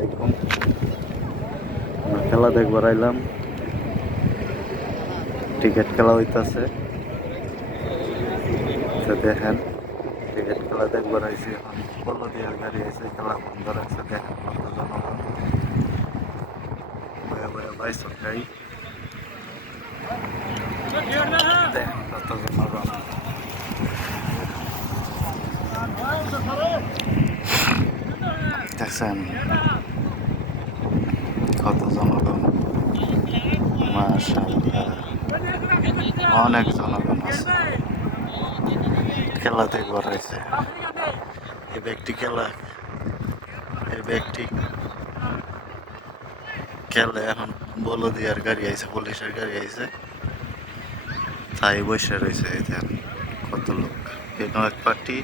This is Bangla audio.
আলাইকুম। খেলা দেখবার আইলাম, ক্রিকেট খেলা হইতাছে। দেখেন ক্রিকেট খেলা দেখবার আইসি। এখন পনেরো দিনের গাড়ি আইসে, খেলা বন্ধ রাখছে। দেখেন কত জনগণ বয়ে বয়ে বাইসন গাই। দেখেন কত জনগণ। দেখছেন কত জনগণ, মাশাআল্লাহ অনেক জনগণ আছে। খেলা দেখবার আইসে। এই ব্যক্তি খেলে এখন বলদিয়ার গাড়ি আইছে, পুলিশের গাড়ি আইছে, তাই বসে রয়েছে। কত লোক, এক পার্টি